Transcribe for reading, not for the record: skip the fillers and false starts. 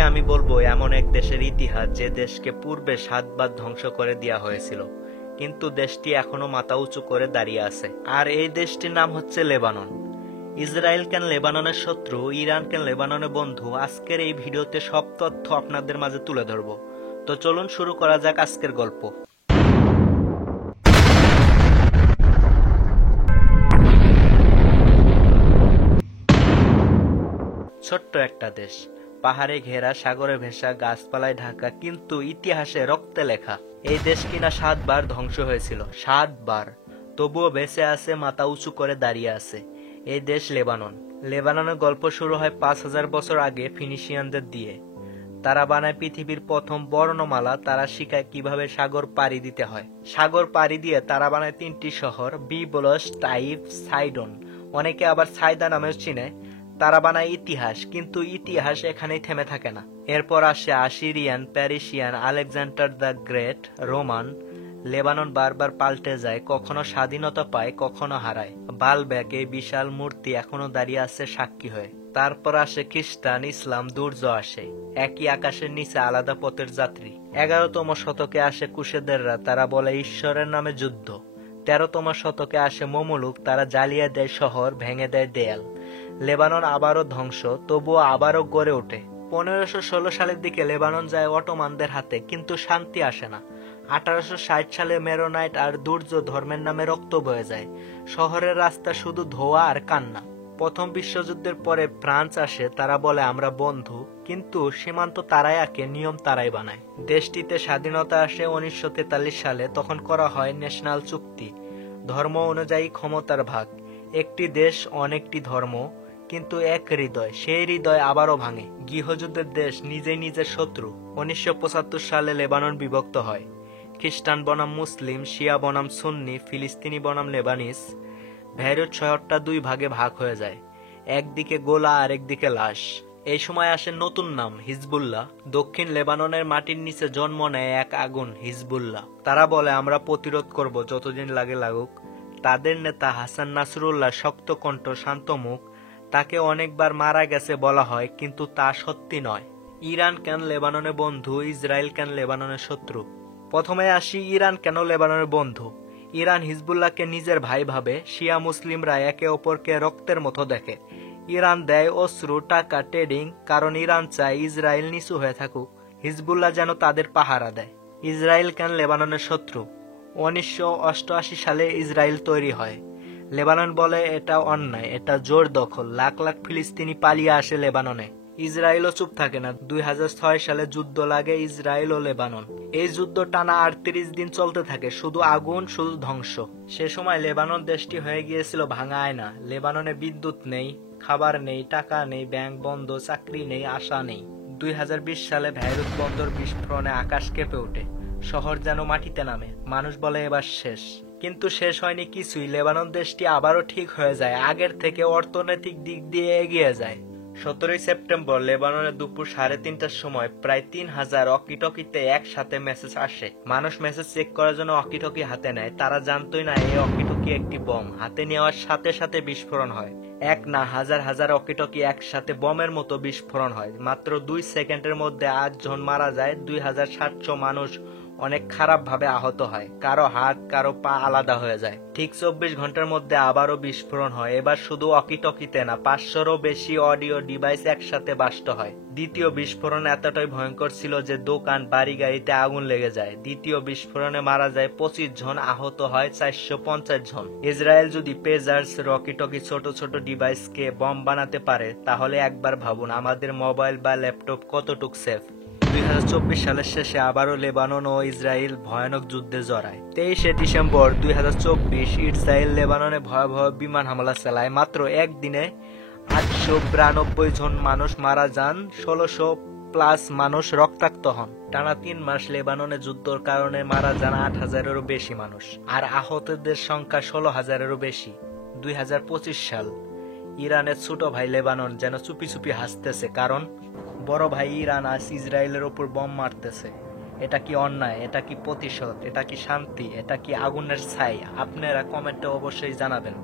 আজকে আমি বলবো এমন এক দেশের ইতিহাস যে দেশকে পূর্বে 7 বার ধ্বংস করে দেওয়া হয়েছিল, কিন্তু দেশটি এখনো মাথা উঁচু করে দাঁড়িয়ে আছে। আর এই দেশটির নাম হচ্ছে লেবানন। ইসরায়েল কেন লেবাননের শত্রু, ইরান কেন লেবাননের বন্ধু, আজকের এই ভিডিওতে সব তথ্য আপনাদের মাঝে তুলে ধরবো। তো চলুন শুরু করা যাক আজকের গল্প। ছোট্ট একটা দেশ, পাহাড়ে ঘেরা, সাগরে ভেসা, গাছপালায় ঢাকা, কিন্তু ইতিহাসে রক্তে লেখা। এই দেশ কিনা 7 বার ধ্বংস হয়েছিল, 7 বার, তবুও বেঁচে আছে, মাথা উঁচু করে দাঁড়িয়ে আছে। এই দেশ লেবানন। লেবাননের গল্প শুরু হয় 5000 বছর আগে ফিনিশিয়ানদের দিয়ে। তারা বানায় পৃথিবীর প্রথম বর্ণমালা, তারা শিখায় কিভাবে সাগর পাড়ি দিতে হয়। সাগর পাড়ি দিয়ে তারা বানায় 3টি শহর, বিবলস, টাইফ, সাইডন, অনেকে আবার সাইদা নামেও চিনে। তারা বানায় ইতিহাস, কিন্তু ইতিহাস এখানেই থেমে থাকে না। এরপর আসে Assyrian, Persian, Alexander the Great, Roman. Lebanon বারবার পাল্টে যায়, কখনো স্বাধীনতা পায়, কখনো হারায়। বালবেক, এই বিশাল মূর্তি এখনো দাঁড়িয়ে আছে সাক্ষী হয়ে। তারপর আসে খ্রিস্টান, ইসলাম, দুর্য আসে, একই আকাশের নিচে আলাদা পথের যাত্রী। 11তম শতকে আসে কুশেদেররা, তারা বলে ঈশ্বরের নামে যুদ্ধ। 13তম শতকে আসে মমলুক, তারা জ্বালিয়ে দেয় শহর, ভেঙে দেয় দেয়াল। লেবানন আবারও ধ্বংস, তবুও আবারও গড়ে ওঠে। 1516 সালের দিকে লেবানন যায় অটোমানদের হাতে, কিন্তু শান্তি আসে না। 1860 সালে মেরোনাইট আর দুর্য ধর্মের নামে রক্ত বয়ে যায়। শহরের রাস্তা শুধু ধোঁয়া আর কান্না। প্রথম বিশ্বযুদ্ধের পরে ফ্রান্স আসে, তারা বলে আমরা বন্ধু, কিন্তু সীমান্ত তারাই আঁকে, নিয়ম তারাই বানায়। দেশটিতে স্বাধীনতা আসে 1943 সালে, তখন করা হয় ন্যাশনাল চুক্তি। ধর্ম অনুযায়ী ক্ষমতার ভাগ, একটি দেশ অনেকটি ধর্ম, কিন্তু এক হৃদয়, সেই হৃদয় আবারও ভাঙে। গৃহযুদ্ধের দেশ, নিজেই নিজের শত্রু। 1975 সালে লেবানন বিভক্ত হয়, খ্রিস্টান বনাম মুসলিম, শিয়া বনাম সুন্নি, ফিলিস্তিনি বনাম লেবানিস। বেইরুত শহরটা 2 ভাগে ভাগ হয়ে যায়, একদিকে গোলা আর একদিকে লাশ। এই সময় আসে নতুন নাম, হিজবুল্লাহ। দক্ষিণ লেবাননের মাটির নিচে জন্ম নেয় এক আগুন, হিজবুল্লাহ। তারা বলে আমরা প্রতিরোধ করব, যতদিন লাগে লাগুক। তাদের নেতা হাসান নাসরুল্লাহ শক্ত কণ্ঠ, শান্ত মুখ। তাকে অনেকবার মারা গেছে বলা হয়, কিন্তু তা সত্যি নয়। ইরান কেন লেবাননের বন্ধু, ইসরায়েল কেন লেবাননের শত্রু? প্রথমে আসি ইরান কেন লেবাননের বন্ধু। ইরান হিজবুল্লাহকে নিজের ভাই ভাবে। শিয়া মুসলিমরা একে অপরকে রক্তের মতো দেখে। ইরান দেয় অস্ত্র, টাকা, ট্রেডিং, কারণ ইরান চায় ইসরায়েল নিচু হয়ে থাকুক, হিজবুল্লাহ যেন তাদের পাহারা দেয়। ইসরায়েল কেন লেবাননের শত্রু? 1988 সালে ইসরায়েল তৈরি হয়। লেবানন বলে এটা অন্যায়, এটা জোর দখল। লাখ লাখ ফিলিস্তিনি পালিয়ে আসে লেবাননে। ইসরায়েলও চুপ থাকে না। 2006 সালে যুদ্ধ লাগে ইসরায়েল ও লেবানন। এই যুদ্ধ টানা 38 দিন চলতে থাকে, শুধু আগুন, শুধু ধ্বংস। সে সময় লেবানন দেশটি হয়ে গিয়েছিল ভাঙা আয়না। লেবাননে বিদ্যুৎ নেই, খাবার নেই, টাকা নেই, ব্যাংক বন্ধ, চাকরি নেই, আশা নেই। 2020 সালে বেইরুত বন্দর বিস্ফোরণে আকাশ কেঁপে ওঠে, শহর যেন মাটিতে নামে। মানুষ বলে এবার শেষ, কিন্তু শেষ হয়নি কিছুই। লেবানন দেশটি আবারও ঠিক হয়ে যায়, আগের থেকে অর্থনৈতিক দিক দিয়ে এগিয়ে যায়। 17 সেপ্টেম্বর লেবাননের দুপুর 3:30টার সময় প্রায় 3000 অকিটকিতে একসাথে মেসেজ আসে। মানুষ মেসেজ চেক করার জন্য অকিটকি হাতে নেয়। তারা জানতোই না এই অকিটকি একটি বম। হাতে নেওয়ার সাথে সাথে বিস্ফোরণ হয়। এক না, হাজার হাজার অকিটকি একসাথে বমের মতো বিস্ফোরণ হয়। মাত্র 2 সেকেন্ডের মধ্যে 8 জন মারা যায়, 2700 মানুষ অনেক খারাপ ভাবে আহত হয়। কারো হাত, কারো পা আলাদা হয়ে যায়। ঠিক 24 ঘন্টার মধ্যে আবারও বিস্ফোরণ হয়। এবার শুধু অকিটকিতে না, 500রও বেশি অডিও ডিভাইস একসাথে বাস্ট হয়। দ্বিতীয় বিস্ফোরণ এতটাই ভয়ঙ্কর ছিল যে দোকান, বাড়ি, গাড়িতে আগুন লেগে যায়। দ্বিতীয় বিস্ফোরণে মারা যায় 25 জন, আহত হয় 450 জন। ইসরায়েল যদি পেজার্স, রকিটকি, ছোট ছোট ডিভাইসকে বম বানাতে পারে, তাহলে একবার ভাবুন আমাদের মোবাইল বা ল্যাপটপ কতটুক সেফ। 2024 সালের শেষে আবারও লেবানন ও ইসরায়েল ভয়ানক যুদ্ধে জড়ায়। 23 ডিসেম্বর 2024 ইসরায়েল লেবাননে ভয়াবহ বিমান হামলা চালায়। মাত্র একদিনে 892 জন মানুষ মারা যান, 1600+ মানুষ রক্তাক্ত হন। টানা 3 মাস লেবাননে যুদ্ধের কারণে মারা যান 8000-এরও বেশি মানুষ, আর আহতদের সংখ্যা 16,000-এরও বেশি। 2025 সাল, ইরানের ছোট ভাই লেবানন যেন চুপি চুপি হাসতেছে, কারণ বড় ভাই ইরান আজ ইসরায়েলের ওপর বম মারতেছে। এটা কি অন্যায়? এটা কি প্রতিশোধ? এটা কি শান্তি? এটা কি আগুনের ছাই? আপনারা কমেন্টে অবশ্যই জানাবেন।